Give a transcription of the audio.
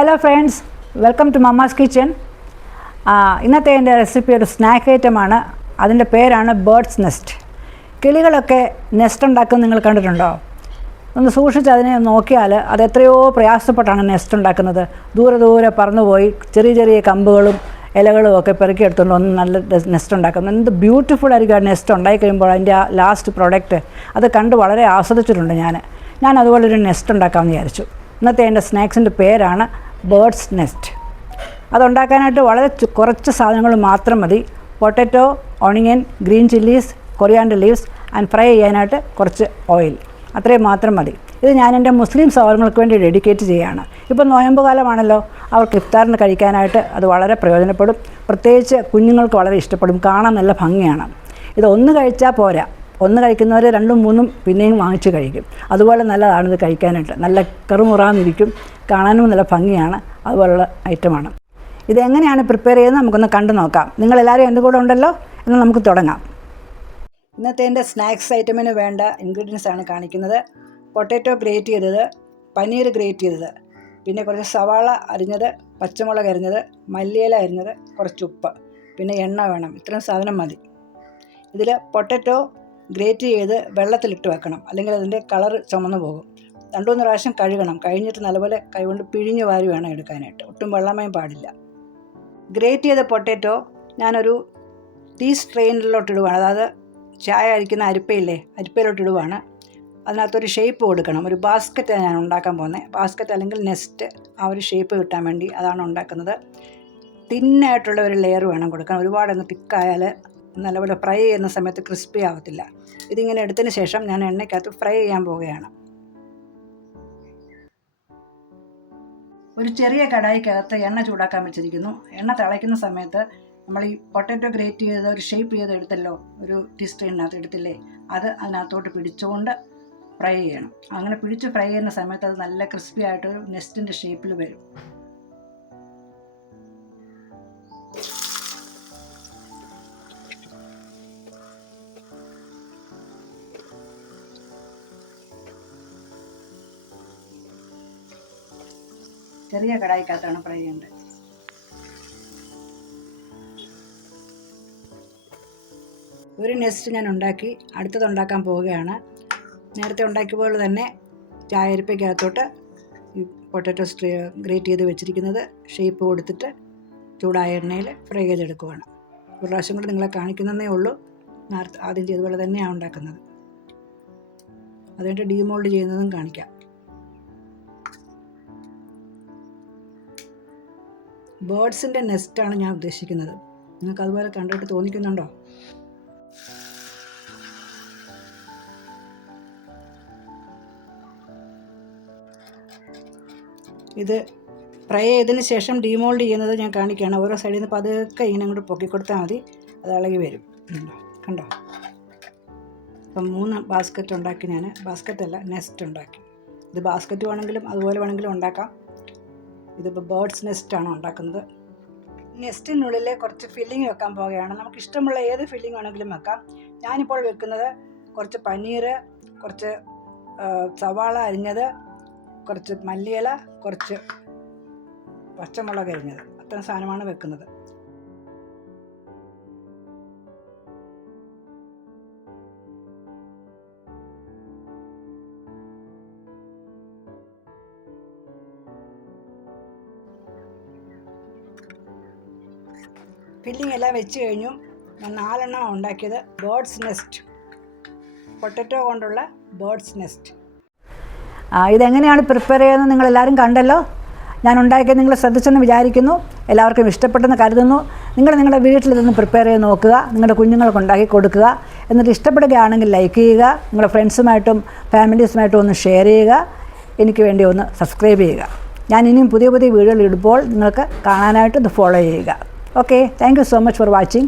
Hello friends, welcome to mamma's kitchen. ഇന്നത്തെ എൻ്റെ recipe ഒരു സ്നാക്ക് ഐറ്റമാണ്. അതിൻ്റെ പേരാണ് ബേർഡ്സ് നെസ്റ്റ്. കിളികളൊക്കെ നെസ്റ്റ് ഉണ്ടാക്കുന്നത് നിങ്ങൾ കണ്ടിട്ടുണ്ടോ? ഒന്ന് സൂക്ഷിച്ച് അതിനെ നോക്കിയാൽ അത് എത്രയോ പ്രയാസപ്പെട്ടാണ് നെസ്റ്റ് ഉണ്ടാക്കുന്നത്. ദൂരെ ദൂരെ പറന്നുപോയി ചെറിയ ചെറിയ കമ്പുകളും ഇലകളും ഒക്കെ പെറുക്കിയെടുത്തുകൊണ്ട് ഒന്ന് നല്ല നെസ്റ്റ് ഉണ്ടാക്കുന്നത്. എന്ത് ബ്യൂട്ടിഫുൾ ആയിരിക്കും ആ നെസ്റ്റ് ഉണ്ടായി കഴിയുമ്പോൾ. അതിൻ്റെ ആ ലാസ്റ്റ് പ്രോഡക്റ്റ് അത് കണ്ട് വളരെ ആസ്വദിച്ചിട്ടുണ്ട് ഞാൻ അതുപോലൊരു നെസ്റ്റ് ഉണ്ടാക്കാമെന്ന് വിചാരിച്ചു. ഇന്നത്തെ എൻ്റെ സ്നാക്സിൻ്റെ പേരാണ് ബേർഡ്സ് നെസ്റ്റ്. അതുണ്ടാക്കാനായിട്ട് വളരെ കുറച്ച് സാധനങ്ങൾ മാത്രം മതി. Potato, onion, green chillies, coriander leaves and fry ചെയ്യാനായിട്ട് കുറച്ച് ഓയിൽ, അത്രയും മാത്രം മതി. ഇത് ഞാൻ എൻ്റെ മുസ്ലിം സഹോദരങ്ങൾക്ക് വേണ്ടി ഡെഡിക്കേറ്റ് ചെയ്യുകയാണ്. ഇപ്പോൾ നോയമ്പ് കാലമാണല്ലോ, അവർക്ക് ഇഫ്താറിന് കഴിക്കാനായിട്ട് അത് വളരെ പ്രയോജനപ്പെടും. പ്രത്യേകിച്ച് കുഞ്ഞുങ്ങൾക്ക് വളരെ ഇഷ്ടപ്പെടും. കാണാൻ നല്ല ഭംഗിയാണ്. ഇത് ഒന്ന് കഴിച്ചാൽ പോരാ, ഒന്ന് കഴിക്കുന്നവർ രണ്ടും മൂന്നും പിന്നെയും വാങ്ങിച്ച് കഴിക്കും. അതുപോലെ നല്ലതാണിത് കഴിക്കാനായിട്ട്. നല്ല കറുമുറാന്നിരിക്കും, കാണാനും നല്ല ഭംഗിയാണ്. അതുപോലുള്ള ഐറ്റമാണ്. ഇതെങ്ങനെയാണ് പ്രിപ്പയർ ചെയ്യുന്നത് നമുക്കൊന്ന് കണ്ടു നോക്കാം. നിങ്ങളെല്ലാവരും എൻ്റെ കൂടെ ഉണ്ടല്ലോ, എന്നാൽ നമുക്ക് തുടങ്ങാം. ഇന്നത്തെ എൻ്റെ സ്നാക്സ് ഐറ്റമിന് വേണ്ട ഇൻഗ്രീഡിയൻസ് ആണ് കാണിക്കുന്നത്. പൊട്ടാറ്റോ ഗ്രേറ്റ് ചെയ്തത്, പനീർ ഗ്രേറ്റ് ചെയ്തത്, പിന്നെ കുറച്ച് സവാള അരിഞ്ഞത്, പച്ചമുളക് അരിഞ്ഞത്, മല്ലിയില അരിഞ്ഞത്, കുറച്ച് ഉപ്പ്, പിന്നെ എണ്ണ വേണം. ഇത്രയും സാധനം മതി. ഇതിൽ പൊട്ടാറ്റോ ഗ്രേറ്റ് ചെയ്ത് വെള്ളത്തിലിട്ട് വെക്കണം, അല്ലെങ്കിൽ അതിൻ്റെ കളർ ചുമന്ന് പോകും. 2-3 പ്രാവശ്യം കഴുകണം. കഴിഞ്ഞിട്ട് നല്ലപോലെ കൈകൊണ്ട് പിഴിഞ്ഞ് വാരി വേണം എടുക്കാനായിട്ട്. ഒട്ടും വെള്ളമയം പാടില്ല. ഗ്രേറ്റ് ചെയ്ത പൊട്ടാറ്റോ ഞാനൊരു ടീ സ്ട്രെയിനിലോട്ട് ഇടുവാണ്. അതായത് ചായ അരിക്കുന്ന അരിപ്പയിലോട്ട് ഇടുവാണ്. അതിനകത്തൊരു ഷേപ്പ് കൊടുക്കണം. ഒരു ബാസ്ക്കറ്റാണ് ഞാൻ ഉണ്ടാക്കാൻ പോകുന്നത്. ബാസ്ക്കറ്റ് അല്ലെങ്കിൽ നെസ്റ്റ്, ആ ഒരു ഷേപ്പ് കിട്ടാൻ വേണ്ടി അതാണ് ഉണ്ടാക്കുന്നത്. തിന്നായിട്ടുള്ള ഒരു ലെയർ വേണം കൊടുക്കാൻ. ഒരുപാടങ്ങ് തിക്കായാൽ നല്ലപോലെ ഫ്രൈ ചെയ്യുന്ന സമയത്ത് ക്രിസ്പി ആവത്തില്ല. ഇതിങ്ങനെ എടുത്തതിന് ശേഷം ഞാൻ എണ്ണയ്ക്കകത്ത് ഫ്രൈ ചെയ്യാൻ പോവുകയാണ്. ഒരു ചെറിയ കടായിക്കകത്ത് എണ്ണ ചൂടാക്കാൻ വെച്ചിരിക്കുന്നു. എണ്ണ തിളയ്ക്കുന്ന സമയത്ത് നമ്മൾ ഈ പൊട്ടാറ്റോ ഗ്രേറ്റ് ചെയ്ത് ഒരു ഷേപ്പ് ചെയ്ത് എടുത്തല്ലോ, ഒരു ടീ സ്ട്രെയിനകത്ത് എടുത്തില്ലേ, അത് അതിനകത്തോട്ട് പിടിച്ചുകൊണ്ട് ഫ്രൈ ചെയ്യണം. അങ്ങനെ പിടിച്ച് ഫ്രൈ ചെയ്യുന്ന സമയത്ത് അത് നല്ല ക്രിസ്പി ആയിട്ടൊരു നെസ്റ്റിൻ്റെ ഷേപ്പിൽ വരും. ചെറിയ കടായിക്കകത്താണ് ഫ്രൈ ചെയ്യേണ്ടത്. ഒരു നെസ്റ്റ് ഞാൻ ഉണ്ടാക്കി, അടുത്തത് ഉണ്ടാക്കാൻ പോവുകയാണ്. നേരത്തെ ഉണ്ടാക്കിയ പോലെ തന്നെ ചായരിപ്പയ്ക്കകത്തോട്ട് ഈ പൊട്ടാറ്റോ ഗ്രേറ്റ് ചെയ്ത് വെച്ചിരിക്കുന്നത് ഷേപ്പ് കൊടുത്തിട്ട് ചൂടായ എണ്ണയിൽ ഫ്രൈ ചെയ്തെടുക്കുവാണ്. ഒരു പ്രാവശ്യം കൂടെ നിങ്ങളെ കാണിക്കുന്നതേ ഉള്ളൂ. ആദ്യം ചെയ്തതുപോലെ തന്നെയാണ് ഉണ്ടാക്കുന്നത്. അതുകൊണ്ട് ഡീമോൾഡ് ചെയ്യുന്നതും കാണിക്കാം. ബേർഡ്സിൻ്റെ നെസ്റ്റാണ് ഞാൻ ഉദ്ദേശിക്കുന്നത്. നിങ്ങൾക്ക് അതുപോലെ കണ്ടിട്ട് തോന്നിക്കുന്നുണ്ടോ? ഇത് ഫ്രൈ ചെയ്തതിന് ശേഷം ഡീമോൾഡ് ചെയ്യുന്നത് ഞാൻ കാണിക്കുകയാണ്. ഓരോ സൈഡിൽ നിന്ന് പതുക്കെ ഇങ്ങനെ അങ്ങോട്ട് പൊക്കിക്കൊടുത്താൽ മതി, അത് ഇളകി വരും. കണ്ടോ? അപ്പം 3 ബാസ്ക്കറ്റ് ഉണ്ടാക്കി ഞാൻ. ബാസ്ക്കറ്റല്ല, നെസ്റ്റ് ഉണ്ടാക്കി. ഇത് ബാസ്ക്കറ്റ് വേണമെങ്കിലും അതുപോലെ വേണമെങ്കിലും ഉണ്ടാക്കാം. ഇതിപ്പോൾ ബേർഡ്സ് നെസ്റ്റാണ് ഉണ്ടാക്കുന്നത്. നെസ്റ്റിനുള്ളിൽ കുറച്ച് ഫില്ലിങ് വെക്കാൻ പോവുകയാണ്. നമുക്ക് ഇഷ്ടമുള്ള ഏത് ഫില്ലിങ് വേണമെങ്കിലും വെക്കാം. ഞാനിപ്പോൾ വെക്കുന്നത് കുറച്ച് പനീർ, കുറച്ച് സവാള അരിഞ്ഞത്, കുറച്ച് മല്ലിയില, കുറച്ച് പച്ചമുളക് അരിഞ്ഞത്, അത്രയും സാധനമാണ് വെക്കുന്നത്. ഫില്ലിങ് എല്ലാം വെച്ച് കഴിഞ്ഞു. ഞാൻ 4 എണ്ണം ഉണ്ടാക്കിയത്. ബേർഡ്സ് നെസ്റ്റ്, പൊട്ടാറ്റോ കൊണ്ടുള്ള ബേർഡ്സ് നെസ്റ്റ്. ഇതെങ്ങനെയാണ് പ്രിപ്പയർ ചെയ്യുന്നത് നിങ്ങളെല്ലാവരും കണ്ടല്ലോ. ഞാൻ ഉണ്ടാക്കിയത് നിങ്ങൾ ശ്രദ്ധിച്ചെന്ന് വിചാരിക്കുന്നു. എല്ലാവർക്കും ഇഷ്ടപ്പെട്ടെന്ന് കരുതുന്നു. നിങ്ങളുടെ വീട്ടിൽ ഇതൊന്ന് പ്രിപ്പയർ ചെയ്ത് നോക്കുക. നിങ്ങളുടെ കുഞ്ഞുങ്ങൾക്ക് ഉണ്ടാക്കി കൊടുക്കുക. എന്നിട്ട് ഇഷ്ടപ്പെടുകയാണെങ്കിൽ ലൈക്ക് ചെയ്യുക. നിങ്ങളുടെ ഫ്രണ്ട്സുമായിട്ടും ഫാമിലീസുമായിട്ടും ഒന്ന് ഷെയർ ചെയ്യുക. എനിക്ക് വേണ്ടി ഒന്ന് സബ്സ്ക്രൈബ് ചെയ്യുക. ഞാൻ ഇനിയും പുതിയ വീഡിയോകൾ ഇടുമ്പോൾ നിങ്ങൾക്ക് കാണാനായിട്ട് ഇത് ഫോളോ ചെയ്യുക. Okay, thank you so much for watching.